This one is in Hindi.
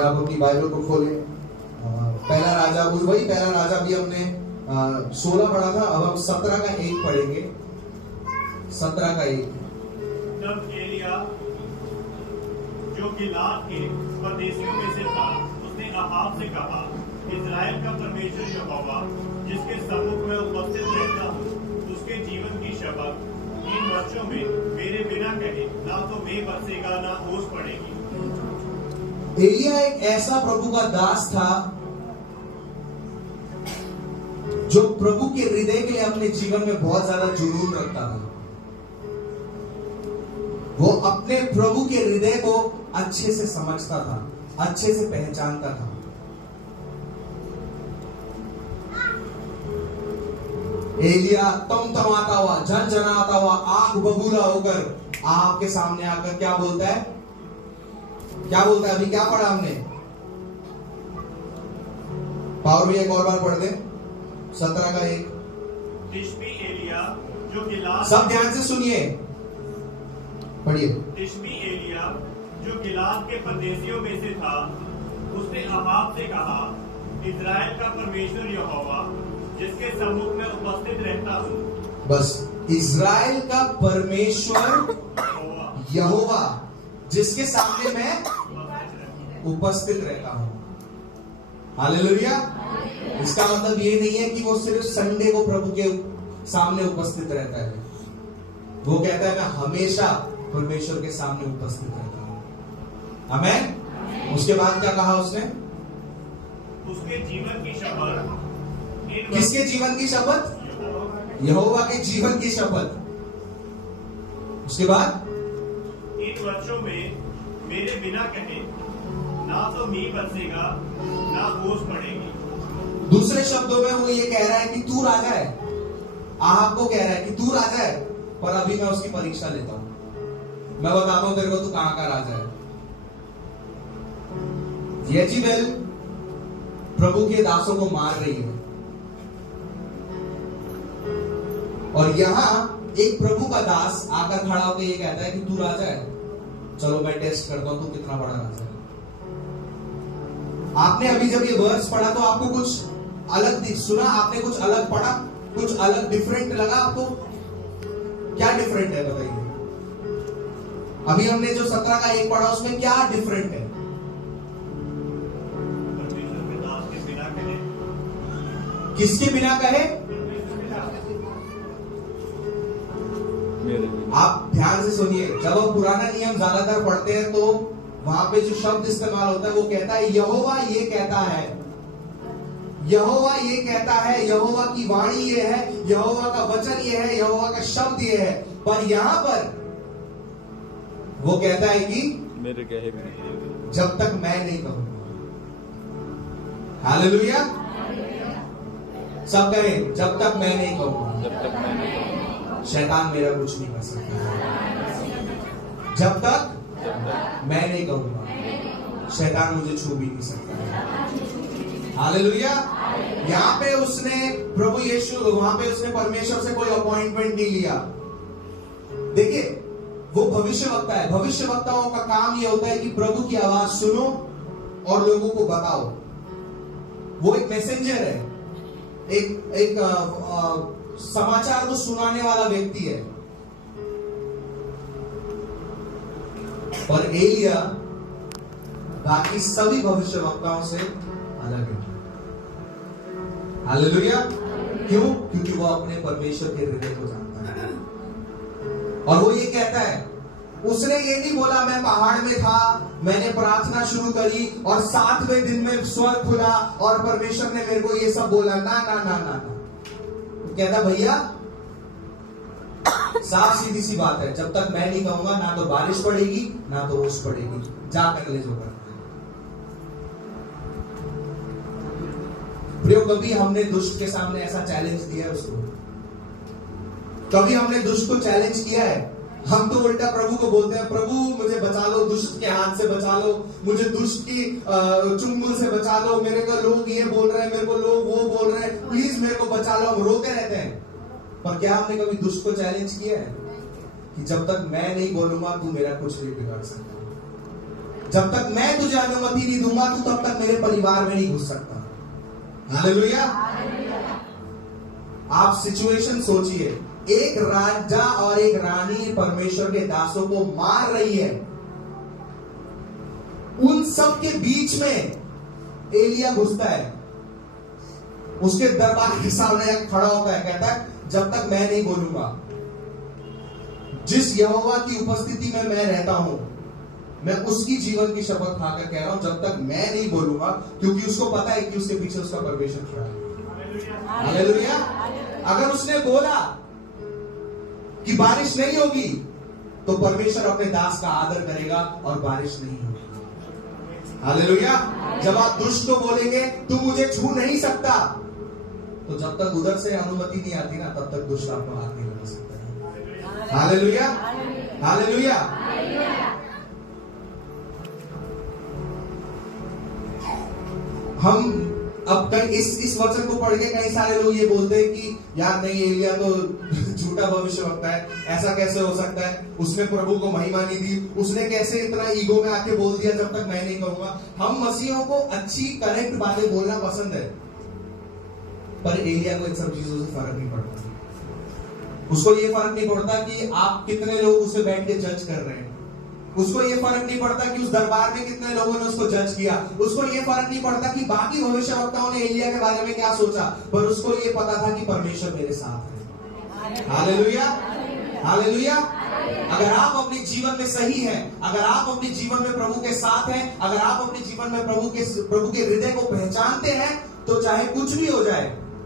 अगर आप अपनी बाइबल को खोलें, पहला राजा भी हमने 16 पढ़ा था, अब हम 17 का 1 पढ़ेंगे। 17 का 1। तब एलिया जो गिलाद के परदेशियों में से था, उसने अहाब से कहा, इजराइल का परमेश्वर यहोवा जिसके सम्मुख में उपस्थित रहता हूँ, उसके जीवन की शपथ, इन वर्षों में मेरे बिना कहे ना तो मेघ बरसेगा ना ओस पड़ेगी। एलिया एक ऐसा प्रभु का दास था जो प्रभु के हृदय के लिए अपने जीवन में बहुत ज्यादा जुनून रखता था। वो अपने प्रभु के हृदय को अच्छे से समझता था, अच्छे से पहचानता था। एलिया तमतमाता हुआ, झनझनाता हुआ, आग बबूला होकर आपके सामने आकर क्या बोलता है? अभी क्या पढ़ा हमने? पावर भी एक और बार पढ़ दे। 17 का 1। तिशबी एलिया जो गिलाद, सब ध्यान से सुनिए, पढ़िए। तिशबी एलिया जो गिलाद के परदेशियों में से था, उसने अहाब से कहा, इजराइल का परमेश्वर यहोवा जिसके सम्मुख में उपस्थित रहता हूँ। बस, इजराइल का परमेश्वर यहोवा जिसके सामने मैं उपस्थित रहता हूं। हालेलुया। इसका मतलब ये नहीं है कि वो सिर्फ संडे को प्रभु के सामने उपस्थित रहता है। वो कहता है मैं हमेशा परमेश्वर के सामने उपस्थित रहता हूं। आमीन। उसके बाद क्या कहा उसने? उसके जीवन की शपथ। किसके जीवन की शपथ? यहोवा के जीवन की शपथ। उसके बाद इन वर्षों में मेरे बिना कहे ना तो मींह बरसेगा ना ओस पड़ेगी। दूसरे शब्दों में वो ये कह रहा है कि तू राजा है। आहाब को कह रहा है कि तू राजा है, पर अभी मैं उसकी परीक्षा लेता हूं। मैं बताता हूं तेरे को तू कहां का राजा है। येजेबेल प्रभु के दासों को मार रही है, और यहां एक प्रभु का दास आकर खड़ा होकर ये कहता है कि तू राजा है। चलो मैं टेस्ट करता हूं तू कितना बड़ा राजा है। आपने अभी जब ये वर्स पढ़ा तो आपको कुछ अलग सुना? आपने कुछ अलग पढ़ा? कुछ अलग डिफरेंट लगा आपको? क्या डिफरेंट है बताइए? अभी हमने जो 17 का 1 पढ़ा उसमें क्या डिफरेंट है? परमेश्वर के दास के बिना कहे। किसके बिना कहे? आप ध्यान से सुनिए। जब हम पुराना नियम ज्यादातर पढ़ते हैं तो वहां पे जो शब्द इस्तेमाल होता है वो कहता है यहोवा ये कहता है, यहोवा ये कहता है, यहोवा की वाणी ये है, यहोवा का वचन ये है, यहोवा का शब्द ये है। पर यहां पर वो कहता है कि मेरे कहे भी जब तक मैं नहीं कहूंगा। हालेलुया। सब कहें जब तक मैं नहीं कहूंगा। जब तक मैंने शैतान मेरा कुछ नहीं कर सकता। जब तक मैं नहीं कहूंगा शैतान मुझे छू भी नहीं सकता। हालेलुया। यहाँ पे उसने प्रभु यीशु, वहां पे उसने परमेश्वर से कोई अपॉइंटमेंट नहीं लिया। देखिए वो भविष्यवक्ता है। भविष्यवक्ताओं का काम यह होता है कि प्रभु की आवाज सुनो और लोगों को बताओ। वो एक मैसेंजर है, एक समाचार को सुनाने वाला व्यक्ति है। और एलिया बाकी सभी भविष्यवक्ताओं से अलग है। हालेलुया। क्यों? क्योंकि वो अपने परमेश्वर के हृदय को जानता है। और वो ये कहता है, उसने ये नहीं बोला मैं पहाड़ में था, मैंने प्रार्थना शुरू करी और 7वें दिन में स्वर्ग खुला और परमेश्वर ने मेरे को ये सब बोला। ना ना ना ना, ना। कहता भैया साफ सीधी सी बात है, जब तक मैं नहीं कहूंगा ना तो बारिश पड़ेगी ना तो ओस पड़ेगी। जा कर ले जो करना। प्रियो, कभी हमने दुष्ट के सामने ऐसा चैलेंज दिया है उसको? कभी हमने दुष्ट को चैलेंज किया है? हम तो उल्टा प्रभु को बोलते हैं, प्रभु मुझे बचा लो, दुष्ट के हाथ से बचा लो, मुझे दुष्ट की चुंगल से बचा लो, मेरे को लोग ये बोल रहे हैं, मेरे को लोग वो बोल रहे हैं, प्लीज मेरे को बचा लो। हम रोते रहते हैं। पर क्या हमने कभी दुष्ट को चैलेंज किया है कि जब तक मैं नहीं बोलूंगा तू मेरा कुछ नहीं बिगाड़ सकता? जब तक मैं तुझे अनुमति नहीं दूंगा तो तब तक मेरे परिवार में नहीं घुस सकता। हालेलुया। आप सिचुएशन सोचिए, एक राजा और एक रानी परमेश्वर के दासों को मार रही है, उन सब के बीच में एलिया घुसता है, उसके दरबार के सामने खड़ा होता है, कहता है जब तक मैं नहीं बोलूंगा, जिस यहोवा की उपस्थिति में मैं रहता हूं, मैं उसकी जीवन की शपथ खाकर कह रहा हूं, जब तक मैं नहीं बोलूंगा, क्योंकि उसको पता है कि उसके पीछे उसका परमेश्वर खड़ा है। हालेलुया। अगर उसने बोला कि बारिश नहीं होगी तो परमेश्वर अपने दास का आदर करेगा और बारिश नहीं होगी। हालेलुया। जब आप दुष्ट को बोलेंगे तू मुझे छू नहीं सकता, तो जब तक उधर से अनुमति नहीं आती ना, तब तक दुष्ट आपको हाथ नहीं लगा सकता। हालेलुया। हालेलुया। हम अब कई इस वचन को पढ़ के कई सारे लोग ये बोलते हैं कि यार नहीं, एलिया तो झूठा भविष्यवक्ता है, ऐसा कैसे हो सकता है, उसने प्रभु को महिमा नहीं दी, उसने कैसे इतना ईगो में आके बोल दिया जब तक मैं नहीं कहूंगा। हम मसीहों को अच्छी करेक्ट बातें बोलना पसंद है, पर एलिया को इन सब चीजों से फर्क नहीं पड़ता। उसको ये फर्क नहीं पड़ता कि आप कितने लोग उसे बैठ के जज कर रहे हैं, उसको ये फर्क नहीं पड़ता कि उस दरबार में कितने लोगों ने उसको जज किया, उसको ये फर्क नहीं पड़ता कि बाकी भविष्यवक्ताओं ने एलिया के बारे में क्या सोचा, पर उसको ये पता था कि परमेश्वर मेरे साथ है। हालेलुया। हालेलुया। अगर आप अपने जीवन में सही हैं, अगर आप अपने जीवन में प्रभु के साथ हैं, अगर आप अपने जीवन में प्रभु के हृदय को पहचानते हैं, तो चाहे कुछ भी हो जाए,